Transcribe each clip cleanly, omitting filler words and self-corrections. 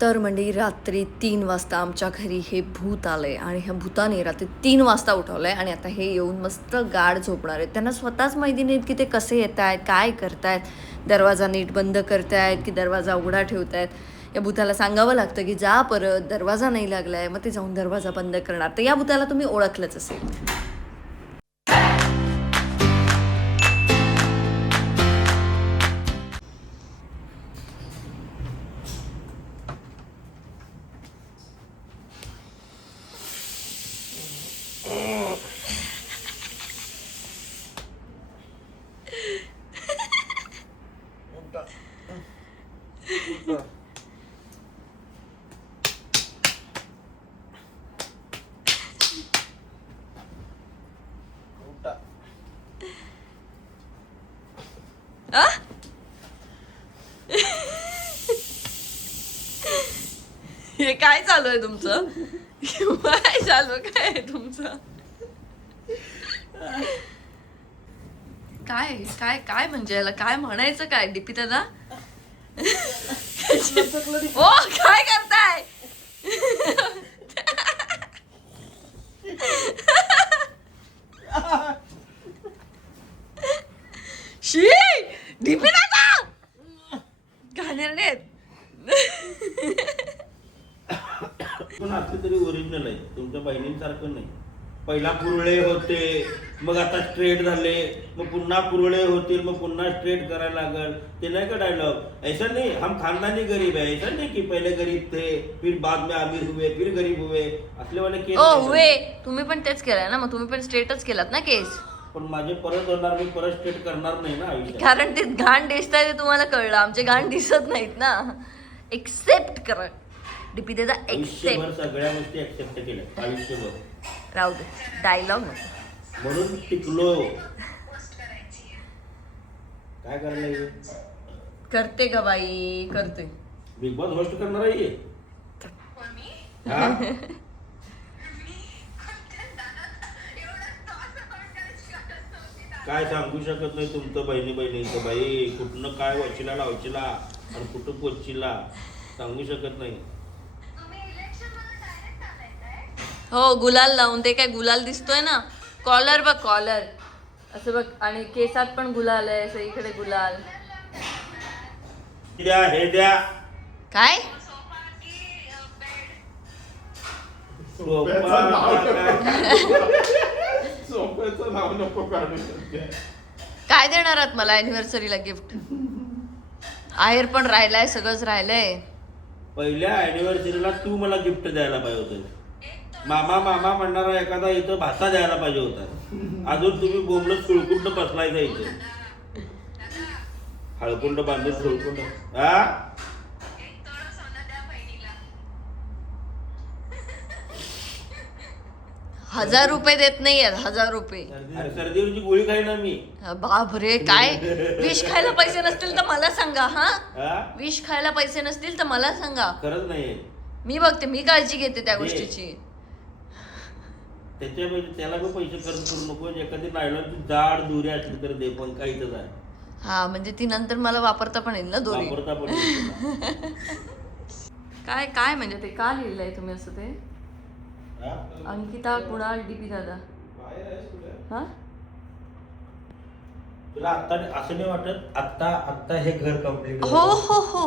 तर म्हणजे रात्री 3 वाजता आमच्या घरी हे भूत आलंय आणि ह्या भूताने रात्री 3 वाजता उठवलंय आणि आता हे येऊन मस्त गाढ झोपणार आहेत. त्यांना स्वतःच माहिती नाहीत की ते कसे येत आहेत, काय करतायत, दरवाजा नीट बंद करतायत की दरवाजा उघडा ठेवतायत. या भूताला सांगावं लागतं की जा परत, दरवाजा नाही लागलाय, मग ते जाऊन दरवाजा बंद करणार. तर या भूताला तुम्ही ओळखलंच असेल. हे काय चालू आहे तुमचं? काय चालू काय आहे तुमचं? काय काय काय म्हणजे याला काय म्हणायचं काय डीपी दादा? ओ काय करताय? शी डीपी दादा घाणेरडे पण असले तरी ओरिजिनल आहे, तुमच्या बहिणींसारखं नाही. पहिला पुरळे होते, मग आता स्ट्रेट झाले, मग पुन्हा पुरळे होतील, मग पुन्हा स्ट्रेट करायला लागल. ते नाही का डायलॉग, ऐसा नहीं हम खानदानी गरीब है, ऐसा नहीं कि पहले गरीब थे फिर बाद में अमीर हुए फिर गरीब हुए, असले वाले केस. ओ हुए, तुम्ही पण तेच केलंय ना, मग तुम्ही पण स्ट्रेटच केलात ना केस. पण माझे परत होणार, मी परत स्ट्रेट करणार नाही ना आयुष्यात. कारण ते घाण दिसताय ते तुम्हाला कळलं, आमचे घाण दिसत नाहीत ना. एक्सेप्ट करा डीपी दादा, आयुष्यभर एक्सेप्ट. सगळ्या गोष्टी ऍक्सेप्ट केल्या आयुष्यभर, राहू दे डायलॉग नको. म्हणून टिकलो. काय करायला करते का बाई, करते. बिग बॉस होस्ट करणार आहे हा? काय सांगू शकत नाही तुमचं बहिणीचं बाई, कुठनं काय वचिला लावचिला आणि कुठं पोचचिला सांगू शकत नाही. हो गुलाल लावून, ते काय गुलाल दिसतोय ना, कॉलर बघ कॉलर असं बघ, आणि केसात पण गुलाल आहे, असं इकडे गुलाल. द्या हे द्या काय सोप्याचं नाव नको काढू. काय देणार आहात मला अॅनिव्हर्सरीला गिफ्ट? आहेर पण राहिलाय, सगळंच राहिलंय. पहिल्या अॅनिव्हर्सरीला तू मला गिफ्ट द्यायला पाहिजे होतं. मामा मामा म्हणणारा एखादा इथं भाता द्यायला पाहिजे होता. अजून तुम्ही बोंबलत सुळकुंड बसलायचा इथं, हळकुंड बांधून सुळकुंड. हा 1000 रुपये देत नाहीयेत, 1000 रुपये. अरे सर्दीवरची गोळी खाई ना मी. बापरे, काय विष खायला पैसे नसतील तर मला सांगा. हा हा विष खायला पैसे नसतील तर मला सांगा, खरंच नाही. मी बघते, मी काळजी घेते त्या गोष्टीची. त्याच्यापेक्षा त्याला पण पैसे खर्च करू नको. एखादी नायलॉनची जाड दोरी असली तर दे, पण काही तर आहे. हा म्हणजे ती नंतर मला वापरता पण येईल ना दोरी. वापरता पण येईल. काय काय म्हणजे ते का लिहिलंय तुम्ही असं? ते हा? अंकिता कुणाल डीपी दादा. हा तुला आता असं नाही वाटत आत्ता आत्ता हे घर कम्प्लीट? हो हो हो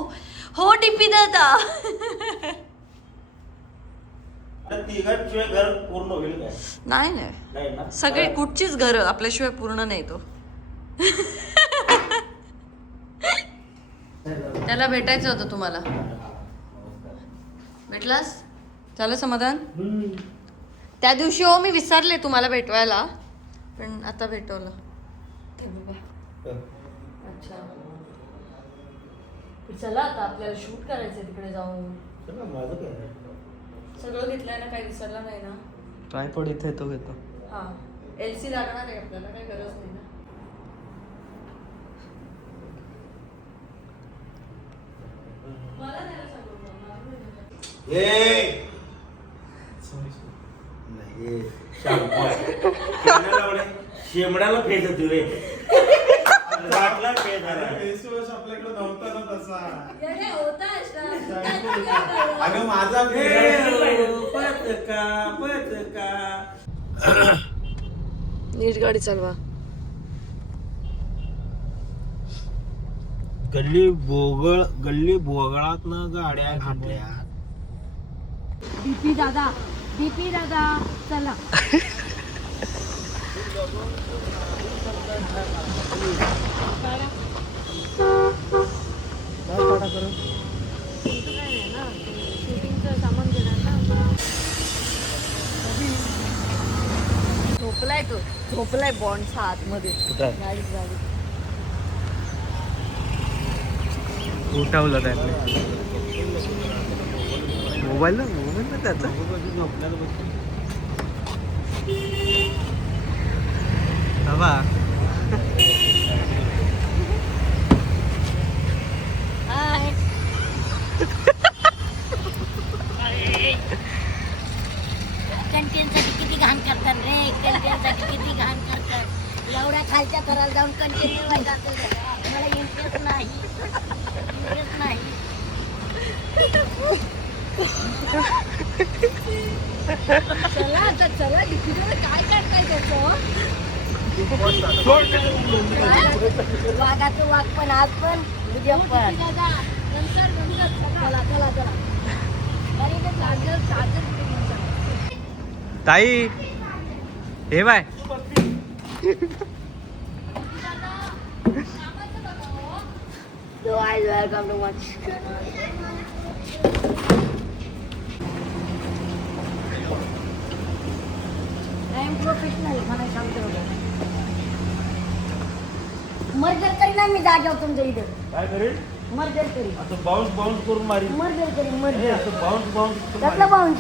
हो डीपी दादा. तिघांशिवाय घर पूर्ण होईल काय? नाही नाही, नाही ना. सगळी कुठचीच घर आपल्याशिवाय पूर्ण नाही. तो त्याला भेटायचं होतं तुम्हाला, भेटलास? झालं समाधान? त्या दिवशी हो मी विसरले तुम्हाला भेटवायला, पण आता भेटवलं. अच्छा चला आता आपल्याला शूट करायचंय तिकडे जाऊन. माझं काय सगळं घेतलंय ना, काही विसरला नाही ना? ट्रायपॉड इथे तो घेतो. हा LC लागणार आहे आपल्याला, काही गरज नाही ना. मला त्याला शेमडाला फेस होती रे. फेस फेस वॉश आपल्याकडे नव्हता ना तसा. होता अगं माझा नीट गाडी चालवा. गल्ली बोगळात न गाड्या घातल्या. डीपी दादा चला. शूटिंगचं सामान घेणार ना. झोपलाय बॉन्डच्या आतमध्ये. गाडीत उठवलं त्याने मोबाईल ना त्याचा. बाबा कंटेनसाठी किती घाण करतात रे. कंटेनसाठी किती घाण करतात. एवढ्या खालच्या थराला जाऊन कंटेन मिळवायचं असेल तर मला इंटरेस्ट नाही. चला डिकीमध्ये काय करताय त्याचं. वाघाचं वाघ पण आज पण उद्या पण. नंतर चला ताई हे bye So guys, welcome to watch. I am professional. मला सांगतो मर्डर करी ना मी जागेवर तुमच्या इथे. काय करेल मर्डर करी. असं बाउन्स करून मारी. मर्डर करी मर्डर. असं बाउन्स त्यातला बाउन्स.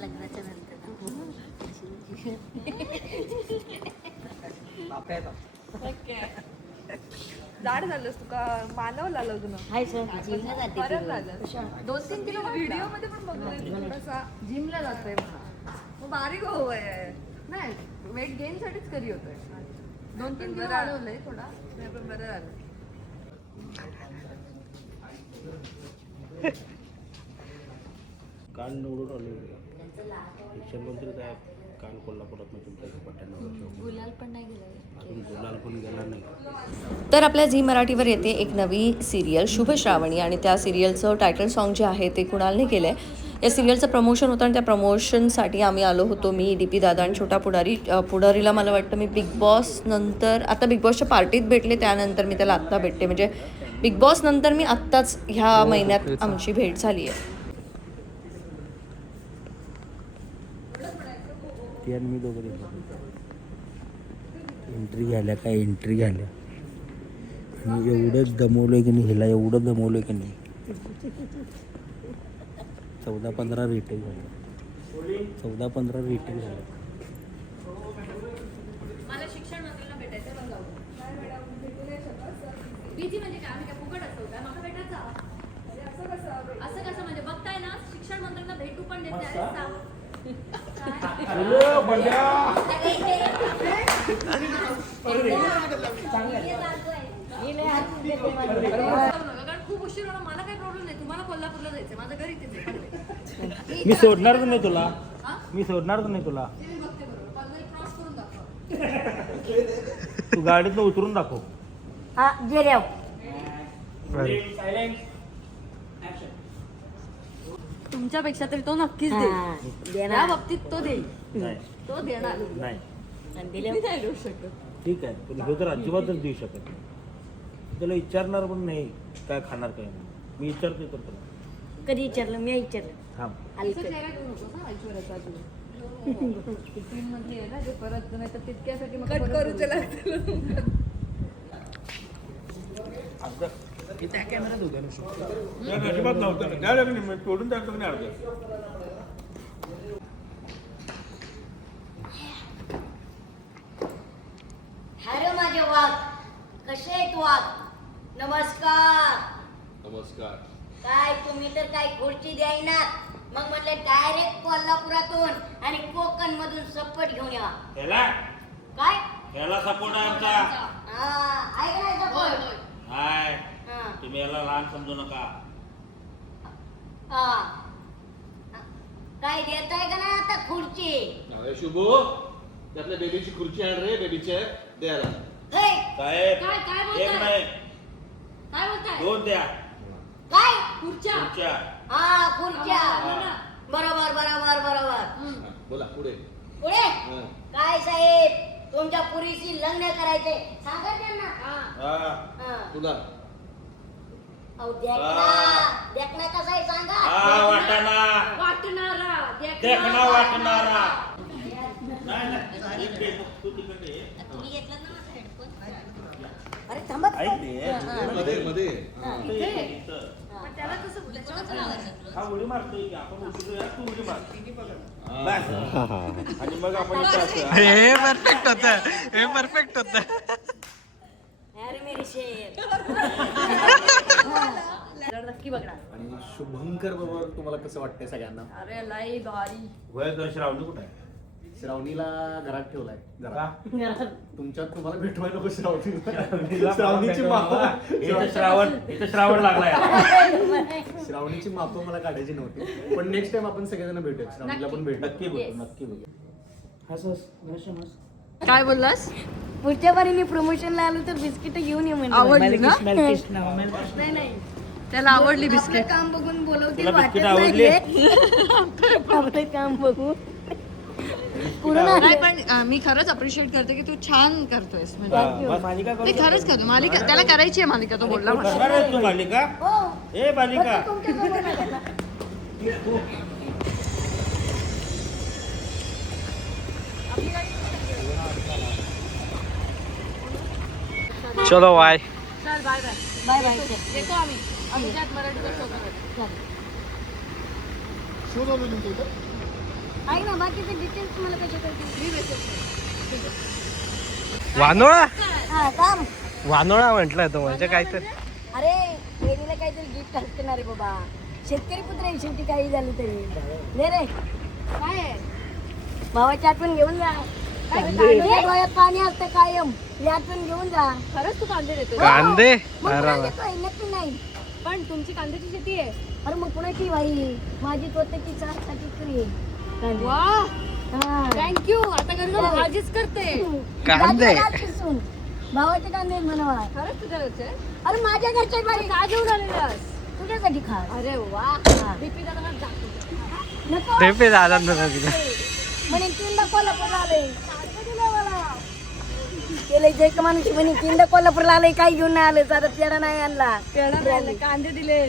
लग्नाच्या नंतर जाड झालंस तुका मानवला लग्न हाय सर जिमला जाते बरं झालं 2-3 किलो व्हिडिओ मध्ये पण बघले कसा जिमला जातोय मग बारीक होय नाही वेट गेन साठीच करी होतोय 2-3 किलो वाढवलंय थोडा नाही पण बरं झालं काल निवडून आलो शिक्षणमंत्री साहेब काल कोल्हापुरात तुमच्या पट्ट्यानं गुलाल पण नाही गेला. अजून गुलाल पण गेला नाही. तर आपल्या झी मराठीवर येते एक नवी सिरियल शुभ श्रावणी आणि त्या सिरियलचं टायटल सॉन्ग जे आहे ते कुणालने केलं आहे. या सिरियलचं प्रमोशन होतं आणि त्या प्रमोशनसाठी आम्ही आलो होतो. मी डीपी दादा आणि छोटा पुढारीला मला वाटतं मी बिग बॉस नंतर आता बिग बॉसच्या पार्टीत भेटले त्यानंतर मी त्याला आत्ता भेटते म्हणजे बिग बॉस नंतर मी आत्ताच ह्या महिन्यात आमची भेट झाली आहे. ती आणि मी दोघं एंट्री घ्यायला आणि एवढंच दमवलंय की नाही ह्याला एवढं दमवलंय की नाही 14-15 रेटिंग झालं. मला शिक्षण मंत्र्यांना भेटायचं बीजी म्हणजे काय आम्ही काय फुकट असतो काय मला भेटायचं असं कसं म्हणजे बघताय ना शिक्षण मंत्र्यांना भेटू पण देत नाही. कारण खूप उशीर होणार मला काही प्रॉब्लेम नाही. तुम्हाला कोल्हापूरला जायचं माझं घर इथेच आहे. मी सोडणारच नाही तुला. मी सोडणारच नाही तुला. मी बघते बरोबर पल्लवी क्रॉस करून दाखव. तू गाडीतनं उतरून दाखव. हा जेरेव तुमच्यापेक्षा तरी तो नक्कीच देईल. या बाबतीत तो देईल. नाही तो देणार नाही मी नाही देऊ शकत. ठीक आहे पण हे तर अजिबातच देऊ शकत नाही. तुला विचारणार पण नाही काय खाणार काय नाही. मी विचारतो तर तुला. कधी विचारलं मी विचारलं थांब. असं चेहरा करू नकोस ना ऐश्वर्याचा अजून. टीम मधली आहे ना ते परत नाही तर तितक्यासाठी मग कट करू चला. अजिबात नव्हतं काय मी तोडून टाकतो नाही अर्ध. हॅलो माझे वाघ कसे आहेत वाघ. नमस्कार नमस्कार. काय तुम्ही तर काय खुर्ची द्यायनात मग म्हणलं म्हटले डायरेक्ट कोल्हापुरातून आणि कोकण मधून सप्पट घेऊन यावा. ह्याला काय ह्याला सपोर्ट आहे आमचा. ऐकायचं हाय तुम्ही याला लहान समजू नका. काय देताय का नाही आता खुर्ची? शुभो त्यातल्या बेबीची खुर्ची आण रे, बेबीचे द्यायला. साहेब काय एक नाही काय बोलताय? 2 द्या काय खुर्च्या. खुर्च्या. बरोबर बरोबर बरोबर. बोला पुढे. पुढे काय साहेब तुमच्या पुरीशी लग्न करायचे सांगा त्यांना. तुला अहो देखना कसा आहे सांगा. वाटणारा देखना वाटणारा. नाही एक दे, तू तिकडे ये. तुम्ही घेतलं ना माझा हेडफोन? अरे थांबा. ऐक दे. मध्ये मध्ये हा उडी मारतोय की आपण उचलूया, तू उडी मार. बस. आणि मग आपण इथं असं. हे परफेक्ट होत. अरे मेरी शेर. नक्की बघणार. आणि शुभंकर बरोबर तुम्हाला कसं वाटतंय सगळ्यांना? अरे लई भारी. वय कर श्रावणी कुठे आहे? श्रावणीला घरात ठेवलाय जरा. का? तुमच्यात तुम्हाला भेटवाय नको श्रावणीला. श्रावणीला श्रावणीची माप इथं श्रावण लागलाय. श्रावणीची माप मला काढायची नव्हती, पण नेक्स्ट टाइम आपण सगळेजण भेटूया. श्रावणीला पण भेटू. नक्की बघ, नक्की बघ. काय बोललास? पुढच्या बारीने प्रमोशनला आलो तर बिस्किट घेऊन ये म्हणजे. आवडली ना? नाही त्याला आवडली बिस्किट. काम बघून बोलवते तुला वाटत बिस्किट आवडली? नाहीये. आपलं काम बघू नाही पण मी खरंच अप्रिशिएट करते की तू छान करतोयस म्हणजे मालिका ते खरंच करतो. मालिका त्याला करायची आहे मालिका, तो बोलला मला. करणार आहे तू मालिका? हो ए मालिका चलो बाय. चल बाय बाय. Bye bye. येतो आम्ही अभिजात मराठीचा शो करत. ऐक ना बाकीचे डिटेल्स मला कसे करतील? वानोळा काम. वानोळा म्हटलं तो म्हणजे काय तर. अरे बहिणीला काहीतरी गिफ्ट असणार रे बाबा. शेतकरी पुत्र आहे शेवटी काही झालं तरी. ले रे काय आहे? भावाची आठवण घेऊन जा. डोळ्यात पाणी असतं कायम. ही आठवण घेऊन जा. खरंच तू कांदे देतो? कांदे मग अरे पुन्हा वा. देतोय, नक्की नाही. पण तुमची कांद्याची शेती आहे? अरे मग कुणाची बाई माझी स्वतःची 4 शेतकरी आहे. वा हा. थँक्यू. आता घरी जाऊन भाजीच करते. कांदे. दादीला घाल शिजवून. भावाचे कांदे म्हणावा. खरंच तुझ्या घरचे? अरे माझ्या घरच्या बाई का घेऊन आलेलास? तुझ्यासाठी खा. अरे वा. हा. डीपी दादा दाखव. नको ते पे दादा दिला. म्हणे 3दा कोल्हापूरला आले. केलं जे एक माणूस म्हणे 3दा कोल्हापूरला आले काही घेऊन नाही आले. आता पेढा नाही आणला. पेढा राहिला, कांदे दिले.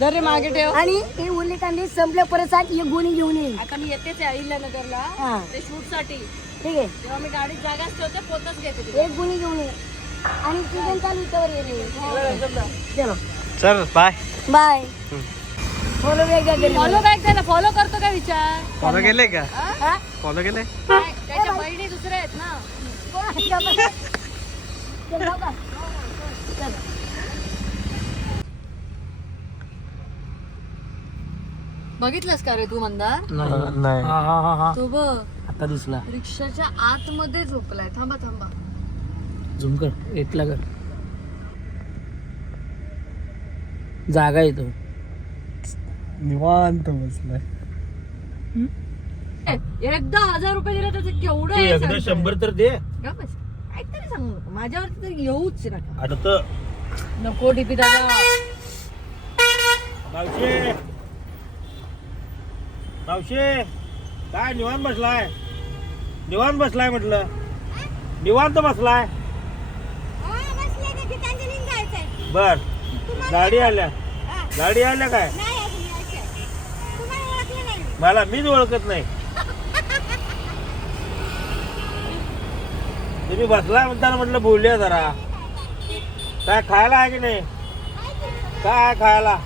दर रे मागे ठेव. आणि हे उरले कांदे संपल्या परत एक गोणी घेऊन येईल. आता मी येतेच आहे अहिल्यानगरला हा. ते शूट साठी. ठीक आहे तेव्हा मी गाडीत जागाच ठेवते, पोतच घेते तिथे. एक गुणी घेऊन ये. आणि सीझन चालू इथवर ये. चलो चल बाय. बाय. फॉलो वेगळ्या फॉलो बॅक त्याला फॉलो करतो का विचार? फॉलो केले का? हा? फॉलो केले? नाही, त्याच्या बहिणी दुसऱ्या आहेत ना. चल जाऊ का? चल. बघितलंस का रे तू मंदार? नाही. तो बघ आता दिसला. रिक्षाच्या आतमध्ये झोपलाय. थांबा थांबा. झूम कर. एकला कर. जागा येतो. निवांत बसलाय. एकदा 1000 रुपये दिले त्याचं केवढं तू आहे एकदा सांगतोय. 100 तर दे. का बस? काहीतरी सांगू नको. माझ्यावरती तर येऊच नका. आता तर नको डीपी दादा. मावशे मावशे काय निवांत बसलाय? निवांत बसलाय म्हटलं. निवांत बसलाय. बर गाडी आल्या काय? मला मीच ओळखत नाही. तुम्ही बसलाय म्हणताना म्हटलं बोलूया जरा. काय खायला आहे की नाही? काय खायला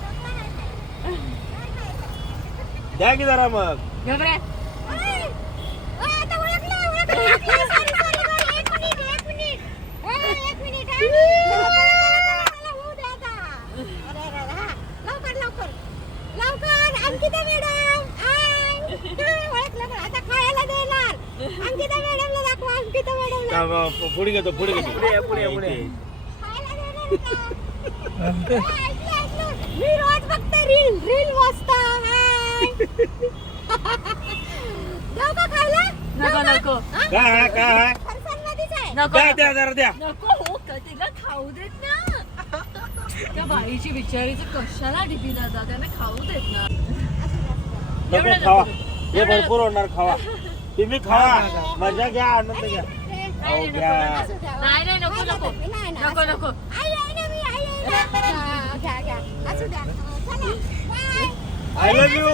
द्या की जरा मग. घबरे. अंकिता मॅडमला दाखवा, अंकिता मॅडमला. पुढे घेतो पुढे घेतो पुढे. खायला देणार का? ऐकलं. मी रोज बघते रील वाचता. जाऊ का खायला? नको काय फरसाणमध्येच आहे. द्या जरा द्या. नको हो तिला खाऊ देत ना. त्या बाईची बिचारीचं कशाला डीपी दादा, त्यांना खाऊ देत ना. नको खावा, हे भरपूर होणार, खावा तुम्ही, खावा मजा घ्या, आनंद घ्या. नाही नको नको नाही, नको नको. आई आहे ना, मी आई आहे. घ्या. असू द्या. चला. Bye. I love you,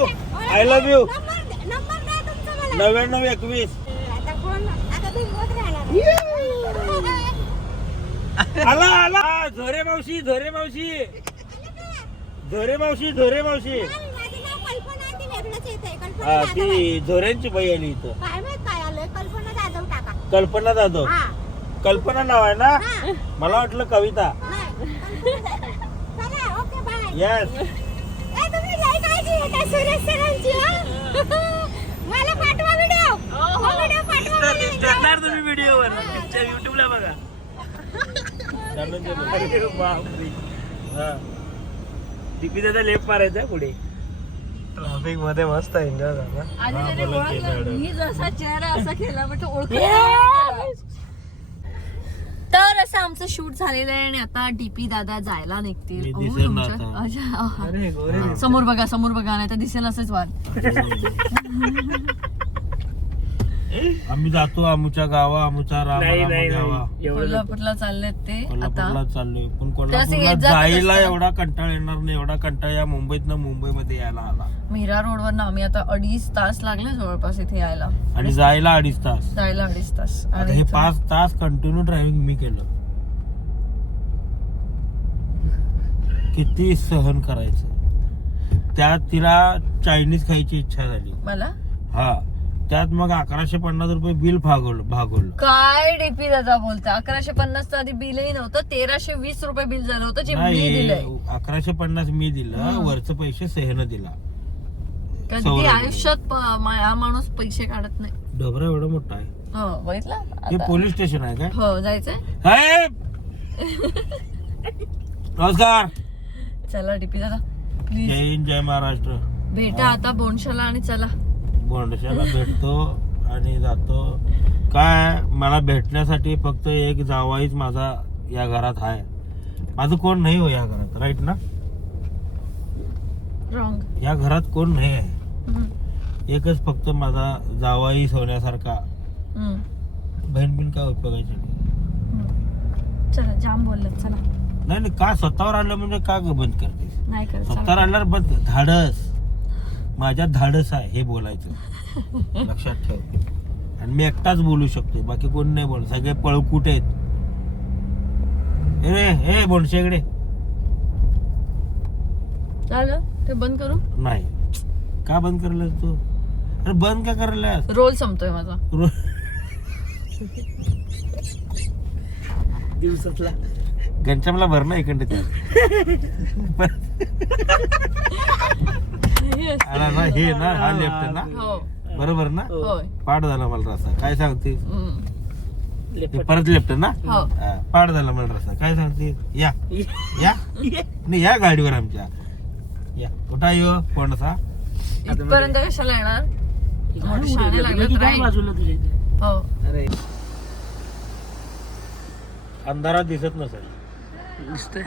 I love you. Number द्या तुमचा मला. 9921. आता कोण? आता बिंगोत राहणार. आला झोरे मावशी, झोरे मावशी, झोरे मावशी, झोरे मावशी. माझं नाव कल्पना आहे, ती वेगळंच येतंय. कल्पना हा, जाधव आहे. ती झोऱ्यांची बाई आली इथं. काय माहित काय आलंय? कल्पना जाधव टाका. कल्पना जाधव. हा. कल्पना नाव आहे ना? हा. मला वाटलं कविता. नाही, कल्पना जाधव. चला, ओके, बाय. येस. ए, तुम्ही लई काळजी घेता सुरेश सरांची, हा? मला पाठवा व्हिडिओ. व्हिडिओ पाठवा मला. टाकणार तुम्ही व्हिडिओवर युट्यूबला बघा. अरे बापरे. डीपी दादा लेफ्ट मारायचा पुढे. ट्रॅफिक मध्ये मस्त एन्जॉय झाला. आणि त्याने बोला की ओळखलं, मॅडम. मी जसा चेहरा असा केला म्हणजे ओळख. तर असं आमचं शूट झालेलं आहे आणि आता डीपी दादा जायला निघतील. मी अहो, दिसेल ना तुमच्या- आता. अच्छा. अरे गोरे समोर बघा नाही तर दिसेल असंच वाद. आम्ही जातो अमुच्या गावा, अमुच्या नाही रामा नाही गावा. नाही. एवढं कोल्हापूरला चाललेत ते कोल्हापूरला आता. चाललोय, पण तसं कोल्हापूरला येत जातच जायला असतं. एवढा कंटाळ येणार नाही, एवढा कंटाळ या मुंबईतनं मुंबईमध्ये यायला आला. मीरा रोडवर ना आम्ही आता 2.5 तास लागले जवळपास इथे यायला. आणि जायला 2.5 तास. जायला 2.5 तास. आता हे 5 तास कंटिन्यू ड्रायव्हिंग मी केलं. किती सहन करायचं. त्यात तिला चायनीज खायची इच्छा झाली. मला हा, त्यात मग 1150 रुपये बिल भागवलं. काय डीपी दादा बोलता, 1150 आधी बिलही नव्हतं, 1320 रुपये बिल झालं होतं जे मी नाही, दिलंय. 1150 मी दिलं, वरचं पैसे सहन दिला. कधी सौरभ. आयुष्यात हा माणूस पैसे काढत नाही. डबरा एवढा मोठा आहे. हो बघितलं हे आता. पोलीस स्टेशन आहे काय? हो जायचंय. साहेब नमस्कार. चला डीपी दादा प्लीज जय हिंद, जय महाराष्ट्र. भेटा आता बोनशाला आणि चला. बोंडशाला भेटतो आणि जातो. काय मला भेटण्यासाठी फक्त एक जावाईच माझा या घरात आहे. माझं कोण नाही हो या घरात, राईट ना? रॉंग. या घरात कोण नाही आहे. एकच फक्त माझा जावाई होण्यासारखा. बहीण बिन काय उपयोगायची नाही. चला जाम बोलत चला. नाही का स्वतःवर आलं म्हणजे का बंद करतेस? नाही करत स्वतःवर चला. आल्यावर बंद. धाडस, माझ्यात धाडस आहे हे बोलायचं. लक्षात ठेव. आणि मी एकटाच बोलू शकतो, बाकी कोण नाही बोल. सगळे पळकुट आहेत. ए बोंडशेकडे झालं ते बंद करू. नाही. का बंद करलास तू? अरे बंद का करलास? रोल संपतोय माझा. दिवसातला घनश्यामला भर ना इकडे त्या. अरे ना, हे ना हा लेफ्ट ना, हो बरोबर ना? होय. पाठ झाला मला रस्ता. काय सांगते? हम्म. परत लेफ्ट ना? हो. हा, पाठ झाला मला रस्ता. काय सांगते? या या नाही, या गाडीवर आमच्या या. कुठं येऊ कोणसा? इथपर्यंत कशाला येणार. मोठं शाणे लागलं तर काय राहील. बाजूला तुझ्या इथे? हो. अरे अंधारात दिसत नसेल. दिसतंय.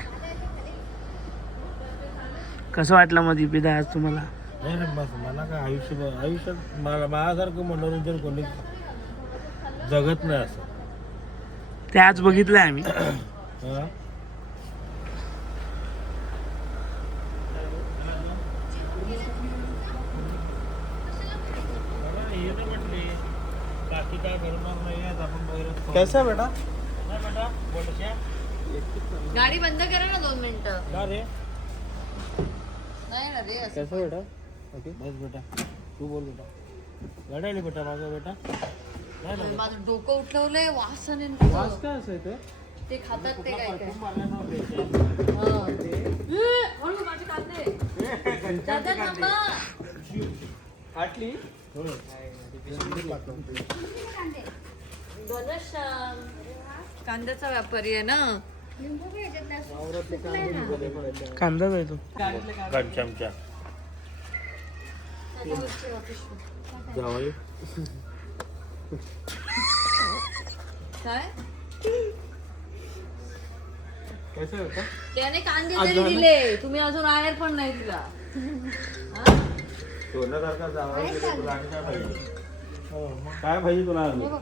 कसं वाटलं मग दीपिदा आज तुम्हाला? नाही रे बस, मला काय आयुष्यात माझ्यासारखं मनोरंजन कोणी जगत नाही असं. ते आज बघितलंय आम्ही. हा? बाकी काय करणार नाही, आपण बाहेरच कैसा बेटा? नाही बेटा, बोलश्या. गाडी बंद करा ना 2 मिनिटं. का रे? नाही ना रे असं. कैसा बेटा? ओके. बस बेटा, तू बोल बेटा. गाडी आली बेटा माझा बेटा. नाही ना माझं डोकं उठलवलंय वासाने. काय असं ते? ते खातात ते काय काय. मारल्यानं बेटा. हळू माझे कांदे. दादा थांबा. फाटली? कांद्याचा व्यापारी आहे ना. कांदाच आहे तो. घनश्यामच्या जावई काय कसं होतं त्याने कांदे तरी दिले, तुम्ही अजून आहेर पण नाही दिला. सोन्यासारखा जावई दिला तुला आणि काय पाहिजे? काय पाहिजे तुला अजून?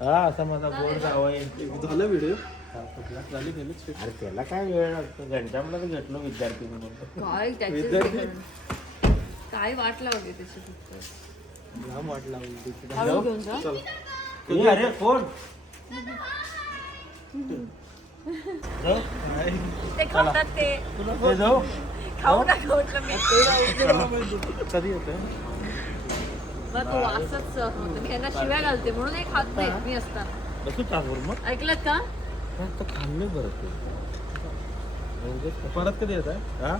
हा असा माझा गोड जावई. झालं व्हिडिओ अरे त्याला काय वेळ लागतो? घंट्याला तर घेतलो विद्यार्थी म्हणून. काय त्याची काय वाट लावली त्याची फक्त. लांब वाटला हळू घेऊन जा. ए, अरे कोण जाऊ? ते खातात ते. ते जाऊ खाऊ नका म्हटलं मी. कधी येतोय? मग तो असंच होतं. मी यांना शिव्या घालते म्हणून हे खात नाही मी असताना. बसू टाकूर मग ऐकलं का? खाल्लं बरं ते. परत कधी येत आहे हा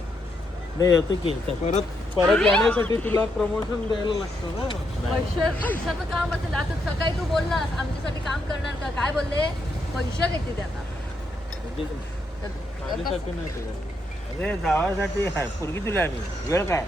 नाही येतो की परत येण्यासाठी तुला प्रमोशन द्यायला लागतं ना. पैशाचं काम असेल. आता सकाळी तू बोललास आमच्यासाठी काम करणार का? काय बोलले? पैसे किती देणार? माझ्यासाठी नाही तुला. अरे जावासाठी पूर्वी दिली आम्ही वेळ काय.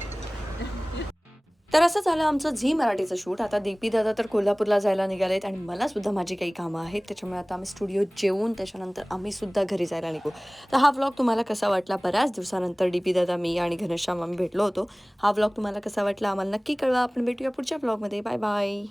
तर असं झालं आमचं झी मराठीचं शूट. आता दीपी दादा तर कोल्हापूरला जायला निघालेत आणि मला सुद्धा माझी काही कामं आहेत, त्याच्यामुळे आता आम्ही स्टुडिओत जेवून त्याच्यानंतर आम्ही सुद्धा घरी जायला निघू. तर हा व्लॉग तुम्हाला कसा वाटला? बऱ्याच दिवसानंतर डीपी दादा, मी आणि घनश्याम आम्ही भेटलो होतो. हा व्लॉग तुम्हाला कसा वाटला आम्हाला नक्की कळवा. आपण भेटूया पुढच्या व्लॉगमध्ये. Bye bye.